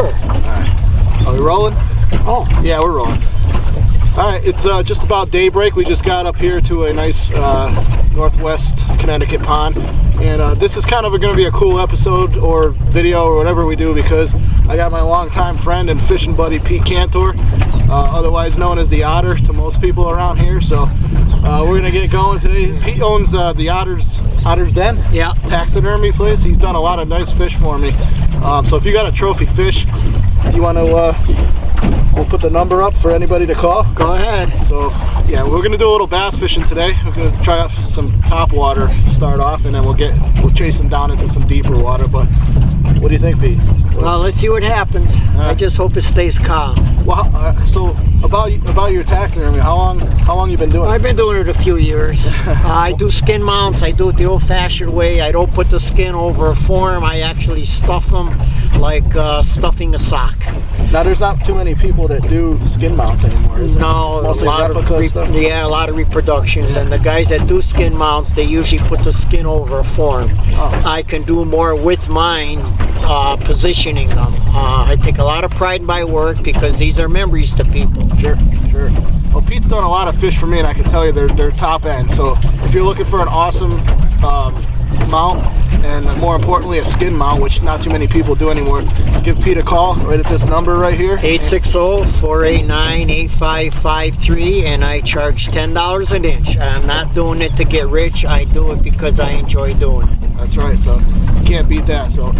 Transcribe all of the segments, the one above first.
Sure. Alright. Are we rolling? Oh. Yeah, we're rolling. Alright, it's just about daybreak. We just got up here to a nice northwest Connecticut pond. And this is kind of going to be a cool episode or video or whatever we do, because I got my longtime friend and fishing buddy Pete Kantor, otherwise known as the Otter to most people around here. So we're going to get going today. Pete owns the Otter's Den, Yeah. taxidermy place. He's done a lot of nice fish for me. So if you got a trophy fish, you want to, we'll put the number up for anybody to call. Go ahead. So yeah, we're gonna do a little bass fishing today. We're gonna try out some top water to start off, and then we'll chase them down into some deeper water. But what do you think, Pete? Well, let's see what happens. I just hope it stays calm. Well, so about your taxidermy, how long you been doing it? I've been doing it a few years. I do skin mounts. I do it the old-fashioned way. I don't put the skin over a form. I actually stuff them like stuffing a sock. Now, there's not too many people that do skin mounts anymore, is there? No, It's mostly a lot of reproductions, and the guys that do skin mounts, they usually put the skin over a form. Oh. I can do more with mine, positioning them. I take a lot of pride in my work because these are memories to people. Sure. Well, Pete's done a lot of fish for me, and I can tell you they're top end. So if you're looking for an awesome mount, and more importantly a skin mount, which not too many people do anymore, give Pete a call right at this number right here. 860-489-8553, and I charge $10 an inch. I'm not doing it to get rich. I do it because I enjoy doing it. That's right, so you can't beat that. So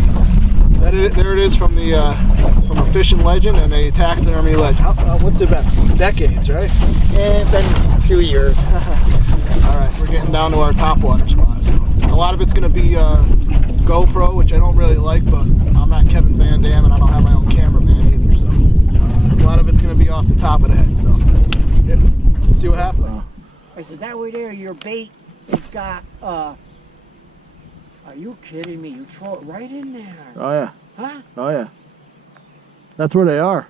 there it is from a fishing legend and a taxidermy legend. What's it been? Decades, right? Yeah, it's been a few years. All right, we're getting down to our top water spot. So a lot of it's going to be GoPro, which I don't really like, but I'm not Kevin Van Dam and I don't have my own cameraman either. So a lot of it's going to be off the top of the head. So yeah, we'll see what happens. I said, that way there, your bait has got, are you kidding me? You throw it right in there. Oh yeah. Huh? Oh yeah. That's where they are.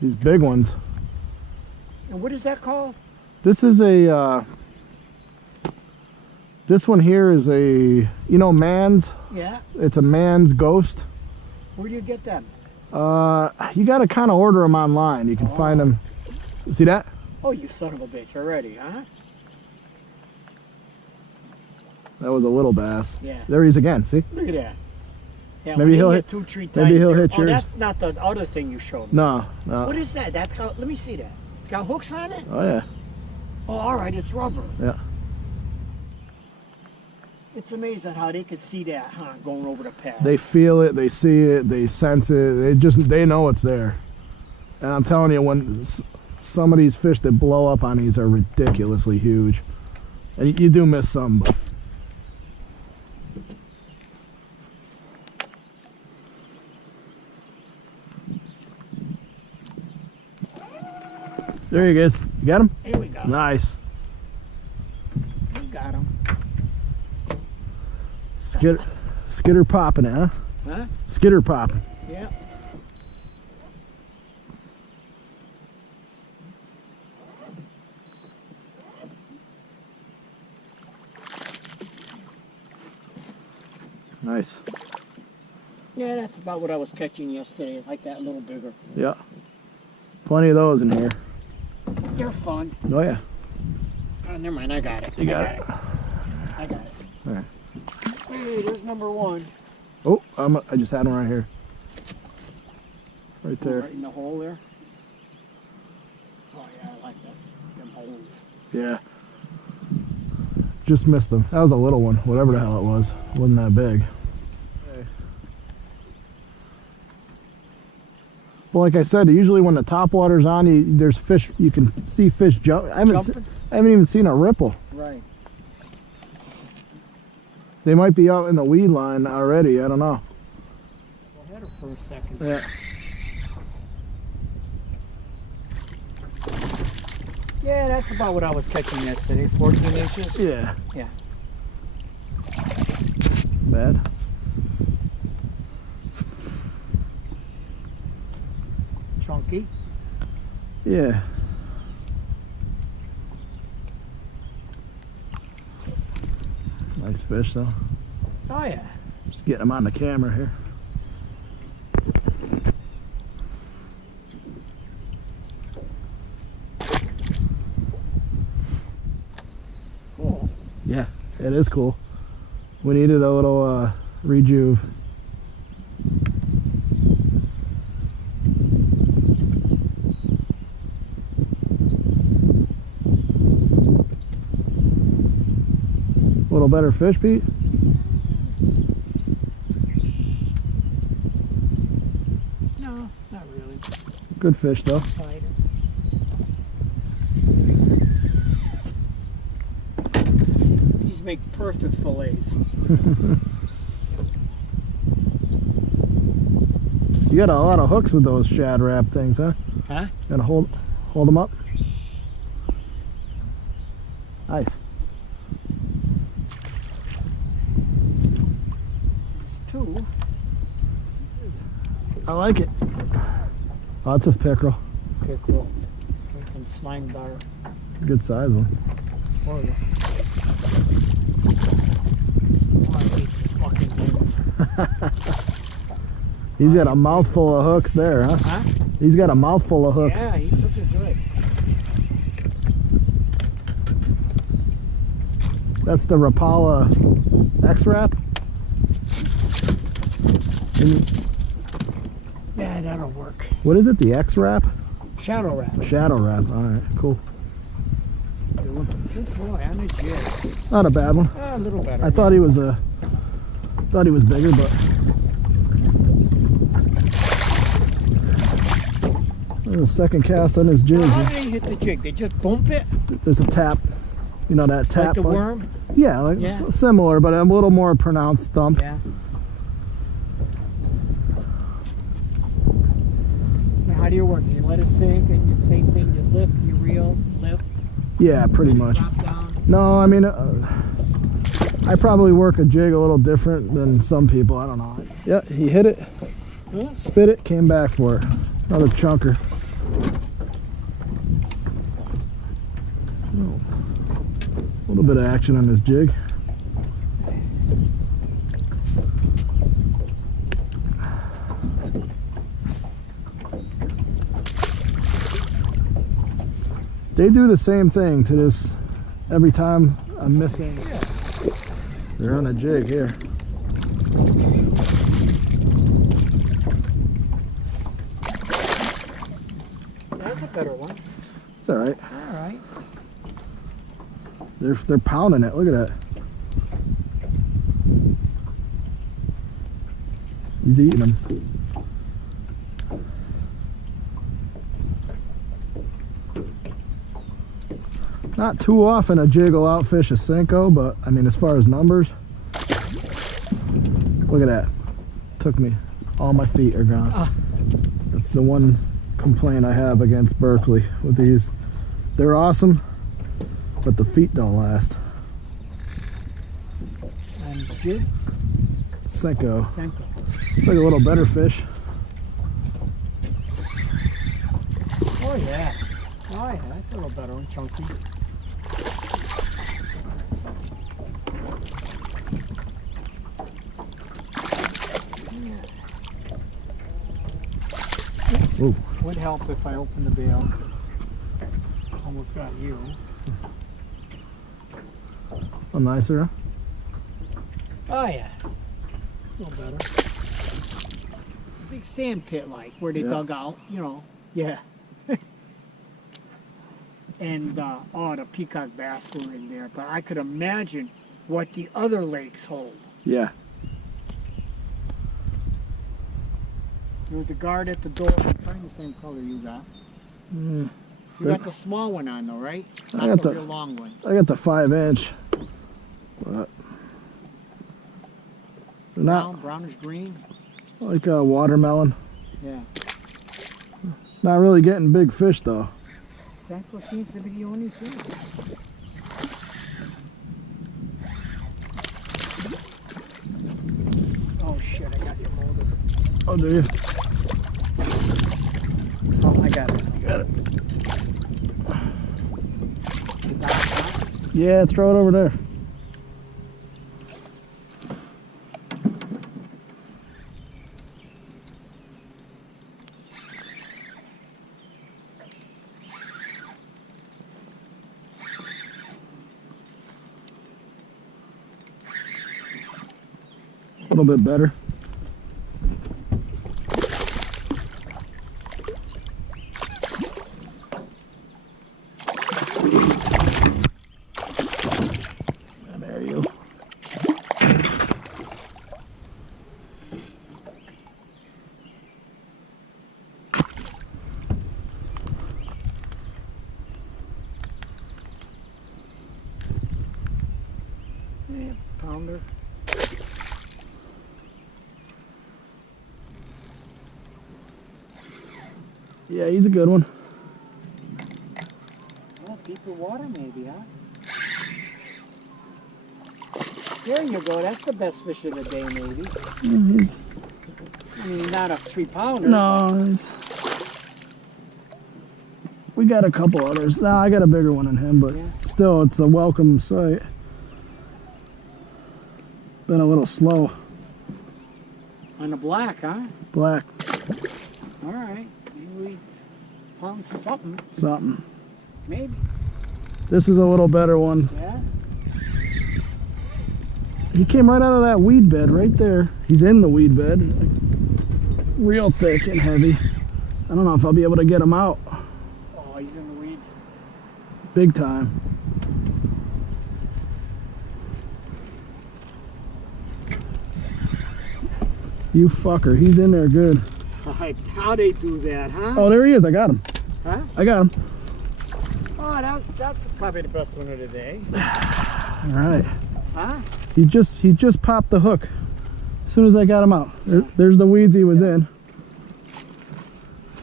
These big ones. And what is that called? This is a, this one here is a, man's. Yeah. It's a man's ghost. Where do you get them? You got to kind of order them online. You can find them. See that? Oh, you son of a bitch already, huh? That was a little bass. Yeah. There he is again. See? Look at that. Yeah, Maybe he'll hit hit 2-3 times. Maybe he'll there. hit yours. That's not the other thing you showed me. No. What is that? That's got, let me see that. It's got hooks on it? Oh yeah. Oh, all right, it's rubber. Yeah. It's amazing how they can see that, huh, going over the pad. They feel it, they see it, they sense it. They know it's there. And I'm telling you, when some of these fish that blow up on these are ridiculously huge, and you do miss some, but. There he is. You got him? Here we go. Nice. We got him. Skitter popping it, huh? Huh? Skitter popping. Yeah. Nice. Yeah, that's about what I was catching yesterday. Like that, a little bigger. Yeah. Plenty of those in here. They're fun. Oh yeah. Oh, never mind, I got it. You got it. I got it. All right. Hey, there's number one. Oh, I just had one right here. Right there. Right in the hole there. Oh yeah, I like that. Them holes. Yeah. Just missed them. That was a little one, whatever the hell it was. It wasn't that big. Okay. Well, like I said, usually when the top water's on, there's fish. You can see fish jump. I haven't even seen a ripple. Right. They might be out in the weed line already. I don't know. We'll hit her for a second. Yeah. Yeah, that's about what I was catching yesterday. 14 inches. Yeah. Yeah. Bad. Chunky. Yeah. Nice fish though. Oh yeah. Just getting them on the camera here. It is cool. We needed a little rejuve. A little better fish, Pete? No, not really. Good fish, though. Fighter. These make perfect fillets. You got a lot of hooks with those shad wrap things, huh? Huh? Gotta hold them up. Nice. Two. I like it. Lots of pickerel. Pickerel. And slime bar. Good size one. Oh, yeah. Oh, I hate these fucking things. He's got a mouthful of hooks there, huh? Huh? He's got a mouthful of hooks. Yeah, he took it good. That's the Rapala X-Wrap? Yeah, that'll work. What is it, the X-Wrap? Shadow wrap. Shadow Wrap, alright, cool. Good boy, on the jig. Not a bad one. A little better. I thought he was bigger, but there's a second cast on his jig. Well, how do they hit the jig? They just bump it? There's a tap. You know that tap? Like the worm? Yeah, like Yeah. similar, but a little more pronounced thump. Yeah. Now, how do you work? You let it sink, and you same thing. You lift, you reel, lift. Yeah, pretty then you much. Drop down. No, I mean, I probably work a jig a little different than some people. I don't know. Yeah, he hit it, spit it, came back for it. Another chunker. Oh, a little bit of action on this jig. They do the same thing to this every time I'm missing. They're on a jig here. That's a better one. It's all right. All right. They're pounding it. Look at that. He's eating them. Not too often a jig will outfish a Senko, but I mean, as far as numbers, look at that. Took me. All my feet are gone. That's the one complaint I have against Berkeley with these. They're awesome, but the feet don't last. And jig? Senko. Senko. It's like a little better fish. Oh, yeah. Oh, yeah. That's a little better one. Chunky. Ooh. Would help if I opened the bail. Almost got you. A nicer, huh? Oh yeah. A little better. Big sand pit like where they dug out, you know. Yeah. And the peacock bass were in there, but I could imagine what the other lakes hold. Yeah. There was a guard at the door. I'm trying the same color you got. You got the small one on though, right? I Not got the the- real long one. I got the 5-inch. But they're not Brownish green. like a watermelon. Yeah. It's not really getting big fish though. Senko seems to be the only thing. Oh shit, I got you molded. Oh, do you? Oh, I got it. You got it. You got it, huh? Yeah, throw it over there. little bit better. There you go. Yeah, pounder. Yeah, he's a good one. Well, deeper water maybe, huh? There you go. That's the best fish of the day, maybe. He's, I mean, not a 3-pounder. no, we got a couple others. No, I got a bigger one than him, but Yeah. still, it's a welcome sight. Been a little slow. On the black, huh? Black, All right. Maybe we found something. something. Maybe. This is a little better one. Yeah. He came right out of that weed bed right there. He's in the weed bed. Like, real thick and heavy. I don't know if I'll be able to get him out. Oh, he's in the weeds. Big time. You fucker, he's in there good. How they do that, huh? Oh, there he is. I got him. Huh? I got him. Oh, that's probably the best one of the day. All right. Huh? He just popped the hook as soon as I got him out. There's the weeds he was in.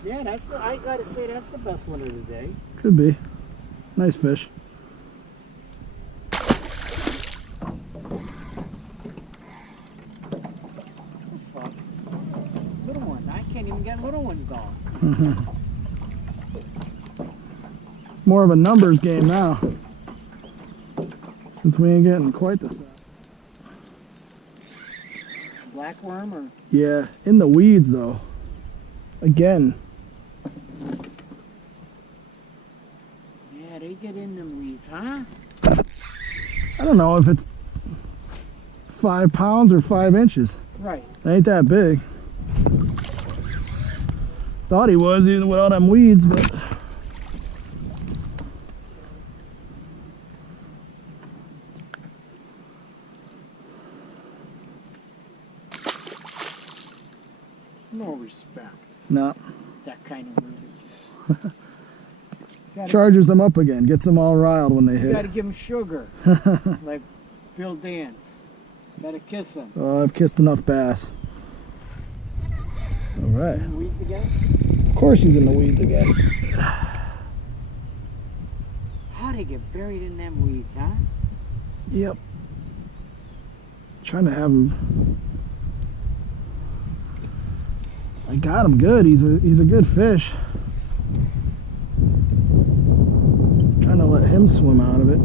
Yeah, I gotta say that's the best one of the day. Could be. Nice fish. That's fun. Little one. I can't even get little ones going. It's more of a numbers game now, since we ain't getting quite the size. Black worm or? Yeah, in the weeds though. Again. Yeah, they get in them weeds, huh? I don't know if it's 5 pounds or 5 inches. Right. Ain't that big. Thought he was even with all them weeds, but No respect. no. That kind of release. Charges them up again, gets them all riled when they You gotta hit. give them sugar. Like Bill Dance. Gotta kiss them. Oh, I've kissed enough bass. All right. Weeds again? Of course he's in the weeds again. How they get buried in them weeds, huh? Yep. Trying to have him. I got him good. He's a good fish. Trying to let him swim out of it.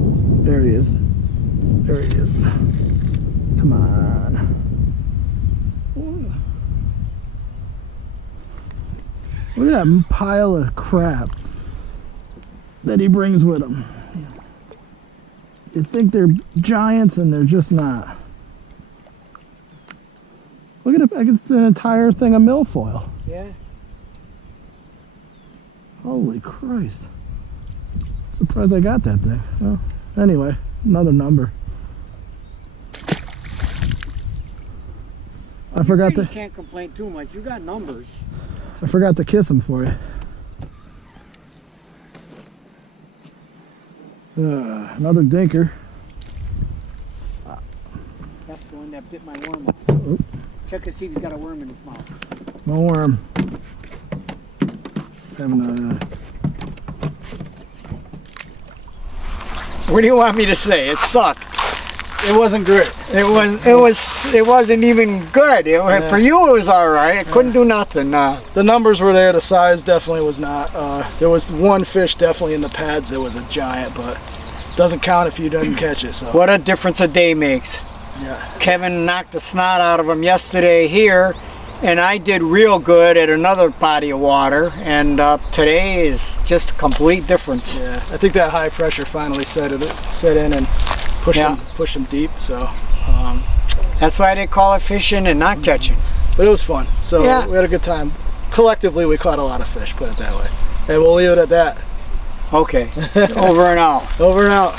There he is. There he is. Come on. Look at that pile of crap that he brings with him. You think they're giants and they're just not. Look at it, it's an entire thing of milfoil. Yeah. Holy Christ. Surprised I got that thing. Well, anyway, another number. I forgot You to can't complain too much. You got numbers. kiss him for you. Another dinker. That's the one that bit my worm off. Oh. Check to see if he's got a worm in his mouth. No worm. Having a What do you want me to say? It sucked. It wasn't great. It wasn't even good. For you, it was all right. It couldn't do nothing. The numbers were there. The size definitely was not. There was one fish definitely in the pads that was a giant, but doesn't count if you didn't catch it. So What a difference a day makes. yeah. Kevin knocked the snot out of him yesterday here, and I did real good at another body of water, and today is just a complete difference. Yeah, I think that high pressure finally set in and pushed Yeah. them deep. So That's why they call it fishing and not catching. But it was fun. So Yeah. we had a good time. Collectively, we caught a lot of fish, put it that way. And we'll leave it at that. Okay. Over and out. Over and out.